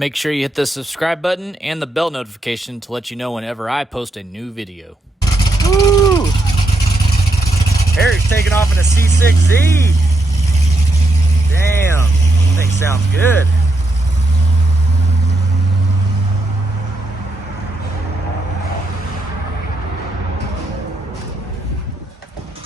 Make sure you hit the subscribe button and the bell notification to let you know whenever I post a new video. Woo! Harry's taking off in a C6Z. Damn, that thing sounds good.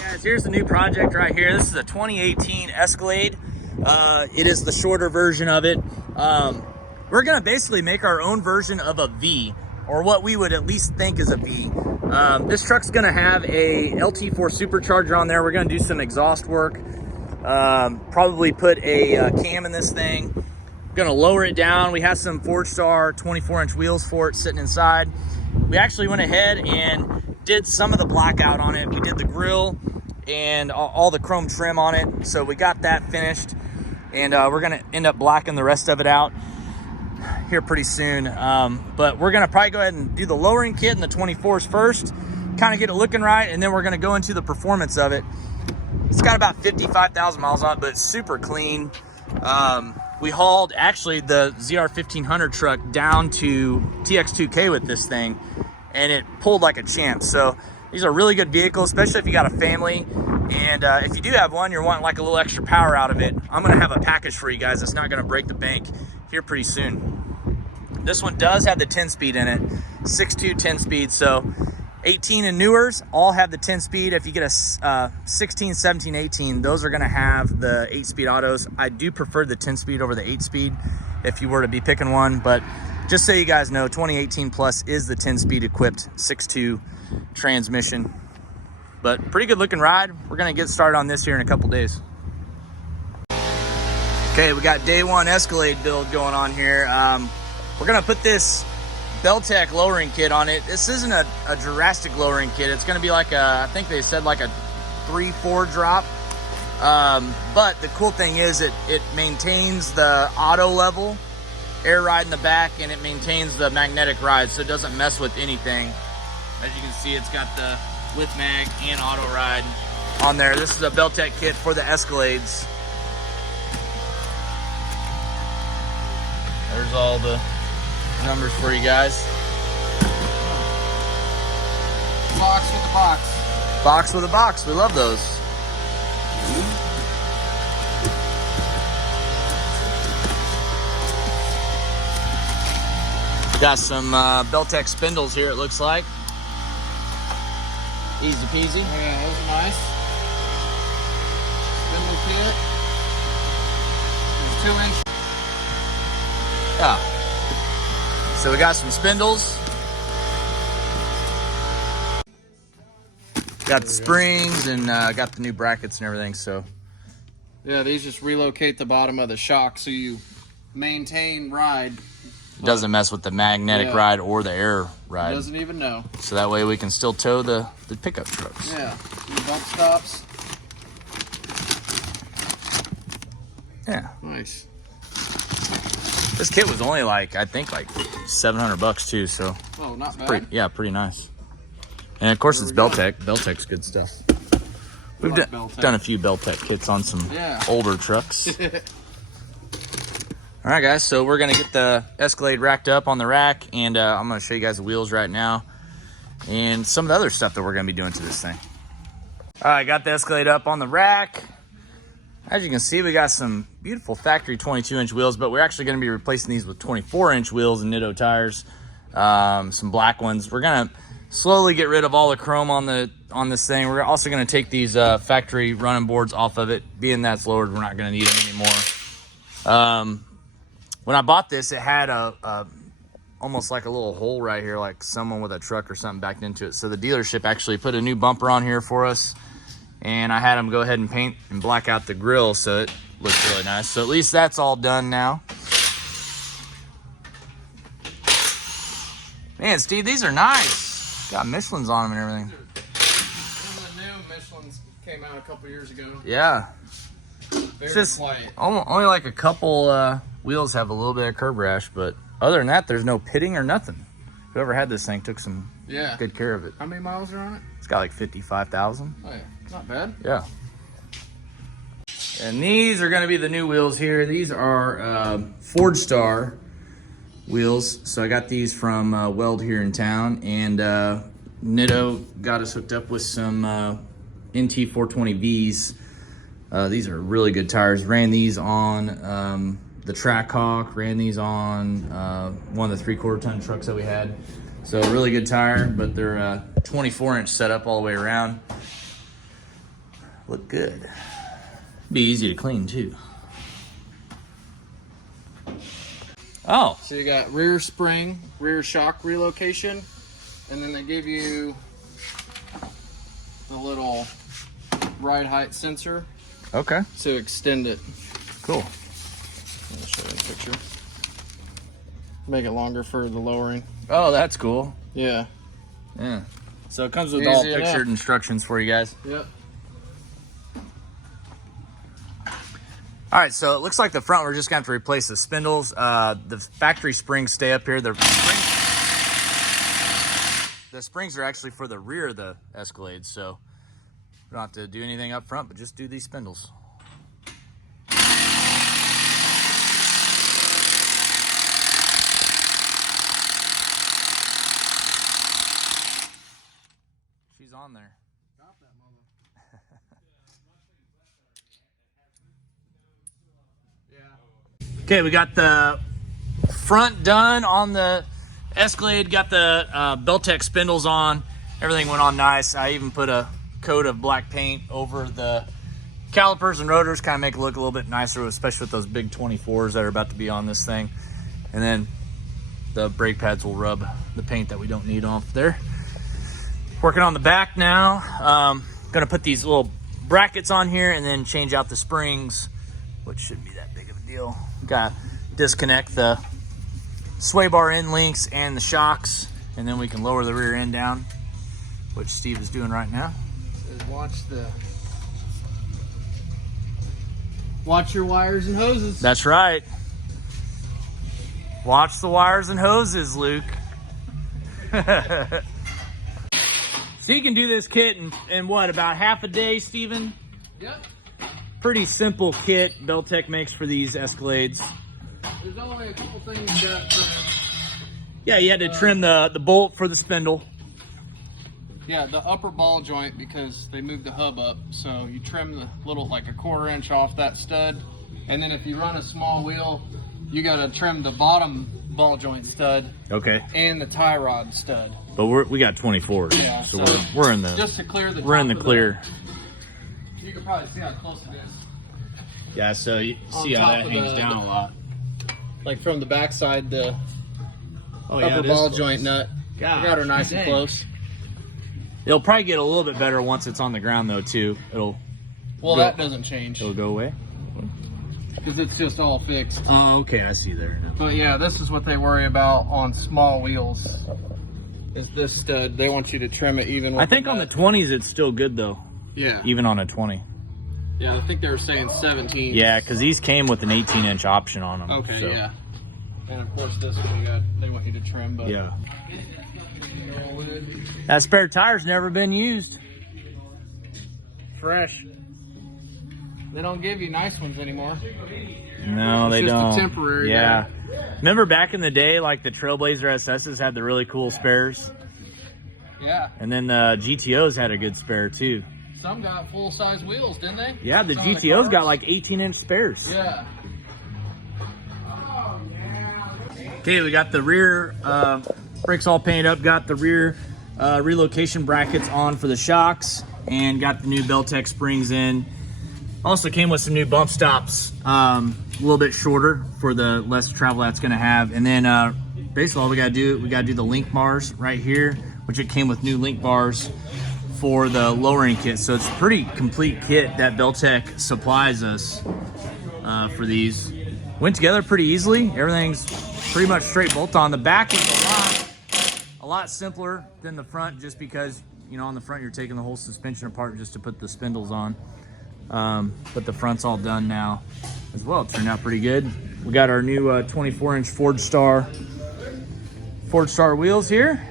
Guys, here's the new project right here. This is a 2018 Escalade. It is the shorter version of it. We're gonna basically make our own version of a V, or what we would at least think is a V. This truck's gonna have a LT4 supercharger on there. We're gonna do some exhaust work. Probably put a cam in this thing. Gonna lower it down. We have some Forgestar 24-inch wheels for it sitting inside. We actually went ahead and did some of the blackout on it. We did the grille and all the chrome trim on it. So we got that finished, and we're gonna end up blacking the rest of it out here pretty soon. But we're gonna probably go ahead and do the lowering kit and the 24s first, kind of get it looking right, and then we're gonna go into the performance of it. It's got about 55,000 miles on it, but it's super clean. We hauled actually the ZR1500 truck down to TX2K with this thing, and it pulled like a champ. So these are really good vehicles, especially if you got a family. And if you do have one, you're wanting like a little extra power out of it, I'm gonna have a package for you guys that's not gonna break the bank here pretty soon. This one does have the 10-speed in it, 6.2 10-speed, so 18 and newers all have the 10-speed. If you get a 16, 17, 18, those are gonna have the 8-speed autos. I do prefer the 10-speed over the 8-speed if you were to be picking one, but just so you guys know, 2018 Plus is the 10-speed equipped 6.2 transmission. But pretty good looking ride. We're gonna get started on this here in a couple days. Okay, we got day one Escalade build going on here. We're gonna put this Belltech lowering kit on it. This isn't a Jurassic lowering kit. It's gonna be like I think they said like a 3-4 drop. But the cool thing is it maintains the auto level, air ride in the back, and it maintains the magnetic ride, so it doesn't mess with anything. As you can see, it's got the with mag and auto ride on there. This is a Belltech kit for the Escalades. There's all the numbers for you guys. Box with a box. Box with a box. We love those. Got some Belltech spindles here, it looks like. Easy peasy. Oh yeah, those are nice. Spindle kit. It's 2-inch. Yeah. So we got some spindles. Got the springs and got the new brackets and everything, so. Yeah, these just relocate the bottom of the shock so you maintain ride. It doesn't mess with the magnetic ride or the air ride. Doesn't even know. So that way we can still tow the pickup trucks. Yeah, your bump stops. Yeah. Nice. This kit was only like, I think like $700 too, so. Oh, not bad. Pretty nice. And of course it's Belltech. Belltech's good stuff. We've done a few Belltech kits on some older trucks. All right, guys, so we're gonna get the Escalade racked up on the rack, and I'm gonna show you guys the wheels right now and some of the other stuff that we're gonna be doing to this thing. All right, got the Escalade up on the rack. As you can see, we got some beautiful factory 22-inch wheels, but we're actually gonna be replacing these with 24-inch wheels and Nitto tires, some black ones. We're gonna slowly get rid of all the chrome on this thing. We're also gonna take these factory running boards off of it. Being that's lowered, we're not gonna need them anymore. When I bought this, it had almost like a little hole right here, like someone with a truck or something backed into it. So the dealership actually put a new bumper on here for us, and I had them go ahead and paint and black out the grill, so it looks really nice. So at least that's all done now. Man, Steve, these are nice. Got Michelin's on them and everything. Some of the new Michelin's came out a couple years ago. Yeah. Very It's just quiet. only like a couple wheels have a little bit of curb rash, but other than that, there's no pitting or nothing. Whoever had this thing took some good care of it. How many miles are on it? It's got like 55,000. Oh yeah, not bad. Yeah. And these are going to be the new wheels here. These are Forgestar wheels. So I got these from Weld here in town, and Nitto got us hooked up with some NT 420Vs. These are really good tires. Ran these on the Trackhawk, ran these on one of the 3/4 ton trucks that we had. So really good tire, but they're 24-inch setup all the way around. Look good. Be easy to clean too. Oh, So you got rear spring, rear shock relocation, and then they give you the little ride height sensor okay, to extend it. cool. I'll show you a picture. Make it longer for the lowering. Oh, that's cool. Yeah. Yeah. So it comes with Easy all enough. pictured instructions for you guys. Yep. All right, so it looks like the front, we're just going to have to replace the spindles. The factory springs stay up here. The springs are actually for the rear of the Escalade, so we don't have to do anything up front, but just do these spindles. She's on there. Okay, we got the front done on the Escalade, got the Belltech spindles on. Everything went on nice. I even put a coat of black paint over the calipers and rotors, kind of make it look a little bit nicer, especially with those big 24s that are about to be on this thing. And then the brake pads will rub the paint that we don't need off there. Working on the back now. Gonna put these little brackets on here and then change out the springs, which shouldn't be that big of a deal. Got to disconnect the sway bar end links and the shocks, and then we can lower the rear end down, which Steve is doing right now. Watch your wires and hoses. That's right. Watch the wires and hoses, Luke. So you can do this kit in what, about half a day, Steven? Yep. Pretty simple kit Belltech makes for these Escalades. There's only a couple things you got to Yeah, you had to trim the bolt for the spindle. Yeah, the upper ball joint, because they moved the hub up, so you trim the little, like a 1/4 inch off that stud, and then if you run a small wheel, you got to trim the bottom ball joint stud. Okay. And the tie rod stud. But we got 24s, Yeah, so we're in the just to clear the. we're in the top of clear. You can probably see how close it is. Yeah, so you On see how top that of hangs the- down a lot. Like from the backside, the Oh upper ball joint nut. God, We got her nice dang. and close. It'll probably get a little bit better once it's on the ground, though. Too. Well, Go- that doesn't change It'll go away. because it's just all fixed. Oh, okay, I see there. But yeah, this is what they worry about on small wheels. Is this stud? They want you to trim it even. With I think on the nut. 20s it's still good though, Yeah. even on a 20. Yeah, I think they were saying 17. Yeah, because these came with an 18-inch option on them. Okay. so. Yeah. And of course, this one they want you to trim. But Yeah. That spare tire's never been used. fresh. They don't give you nice ones anymore. No, they just a don't. temporary Yeah. Remember back in the day, like the Trailblazer SSs had the really cool spares, Yeah. and then the GTOs had a good spare too. Some got full size wheels, didn't they? Yeah, the Some of GTOs cars. got like 18-inch spares. Yeah. Okay, we got the rear brakes all painted up, got the rear relocation brackets on for the shocks, and got the new Belltech springs in. Also came with some new bump stops, a little bit shorter for the less travel that's gonna have. And then basically all we gotta do the link bars right here, which it came with new link bars for the lowering kit. So it's a pretty complete kit that Belltech supplies us for these. Went together pretty easily. Everything's pretty much straight bolt on. The back is a lot simpler than the front, just because, you know, on the front you're taking the whole suspension apart just to put the spindles on. But the front's all done now as well. It turned out pretty good. We got our new 24-inch Forgestar wheels here,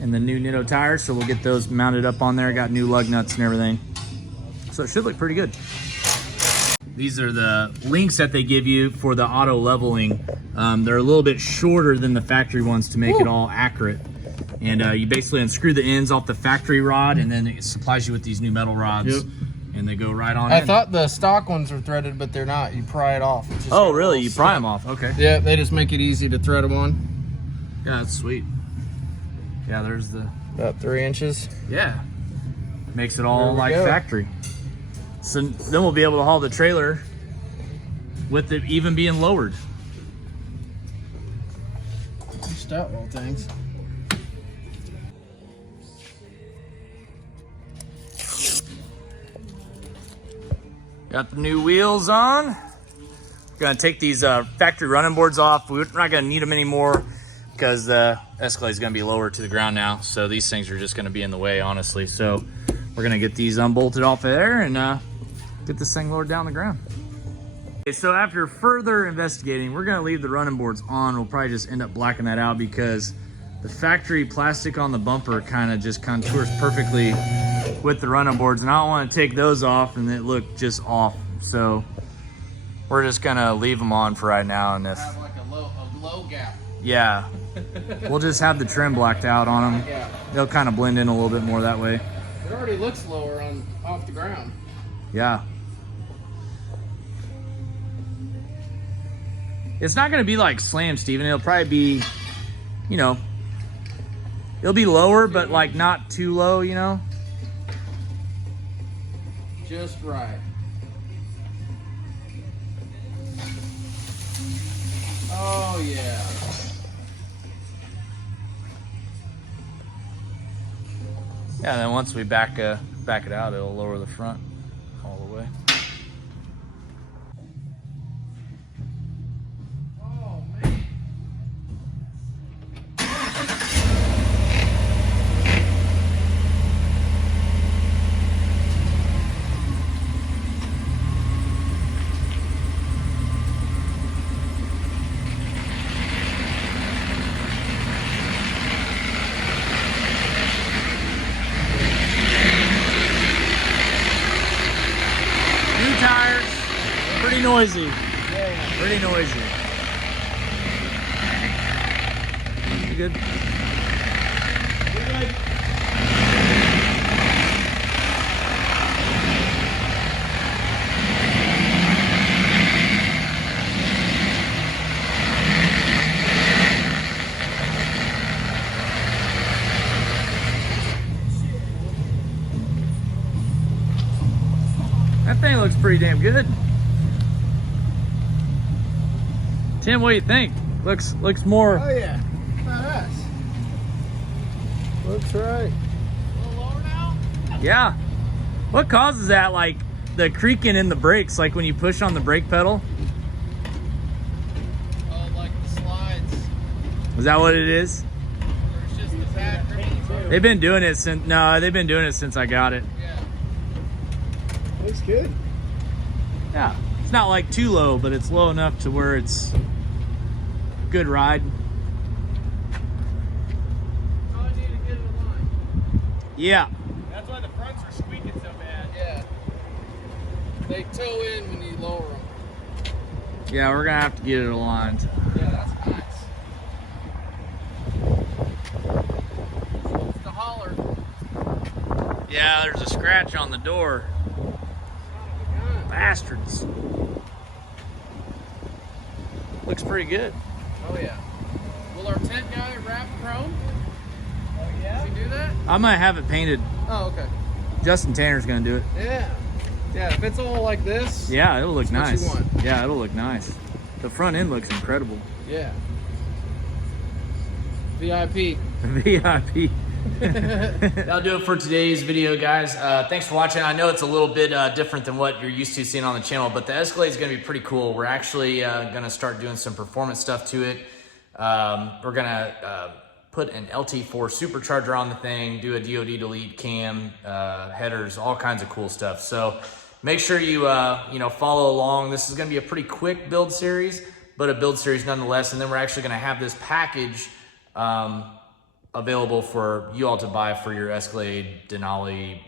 and the new Nitto tires, so we'll get those mounted up on there. Got new lug nuts and everything, so it should look pretty good. These are the links that they give you for the auto leveling. They're a little bit shorter than the factory ones to make it all accurate. And you basically unscrew the ends off the factory rod, and then it supplies you with these new metal rods. Yep. And they go right on in. I thought the stock ones were threaded, but they're not. You pry it off. Oh, really? You pry them off? Okay. Yeah, they just make it easy to thread them on. Yeah, that's sweet. Yeah, there's the... About 3 inches. Yeah. Makes it all like factory. So then we'll be able to haul the trailer with it even being lowered. Stout roll things. Got the new wheels on. We're gonna take these factory running boards off. We're not gonna need them anymore because the Escalade is gonna be lower to the ground now. So these things are just gonna be in the way, honestly. So we're gonna get these unbolted off of there and get this thing lowered down the ground. Okay, so after further investigating, we're gonna leave the running boards on. We'll probably just end up blacking that out because the factory plastic on the bumper kind of just contours perfectly with the running boards, and I don't want to take those off and it look just off. So we're just gonna leave them on for right now. And if have like a low gap. Yeah, we'll just have the trim blacked out on them. Yeah. They'll kind of blend in a little bit more that way. It already looks lower off the ground. Yeah. It's not gonna be like slam, Steven. It'll probably be, you know, it'll be lower, but like not too low, you know? Just right. Oh yeah. Yeah, then once we back it out, it'll lower the front all the way. Oh man. Tires, pretty noisy. Pretty noisy. You good? We're good. That thing looks pretty damn good. Tim, what do you think? Looks more. Oh yeah, badass. Looks right. A little lower now? Yeah. What causes that? Like the creaking in the brakes, like when you push on the brake pedal? Oh, like the slides. Is that what it is? Or it's just the pad gripping. They've been doing it since, no, they've been doing it since I got it. Yeah. Looks good. Yeah. It's not like too low, but it's low enough to where it's good ride. All I need to get it aligned. Yeah. That's why the fronts are squeaking so bad. Yeah. They toe in when you lower them. Yeah, we're gonna have to get it aligned. Yeah, that's nice. It's the holler. Yeah, there's a scratch on the door. Bastards. Looks pretty good. Oh yeah. Will our tent guy wrap chrome? Oh yeah? Can we do that? I'm gonna have it painted. Oh, okay. Justin Tanner's gonna do it. Yeah. Yeah, if it's all like this. Yeah, it'll look that's nice. what you want. Yeah, it'll look nice. The front end looks incredible. Yeah. VIP. VIP. That'll do it for today's video, guys. Thanks for watching. I know it's a little bit different than what you're used to seeing on the channel, but the Escalade is going to be pretty cool. We're actually going to start doing some performance stuff to it. We're going to put an LT4 supercharger on the thing, do a DOD delete cam, headers, all kinds of cool stuff. So make sure you follow along. This is going to be a pretty quick build series, but a build series nonetheless. And then we're actually going to have this package available for you all to buy for your Escalade, Denali,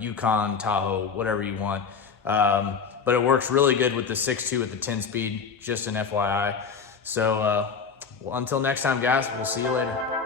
Yukon, Tahoe, whatever you want. but it works really good with the 6.2 with the 10 speed, just an FYI. So well, until next time, guys, we'll see you later.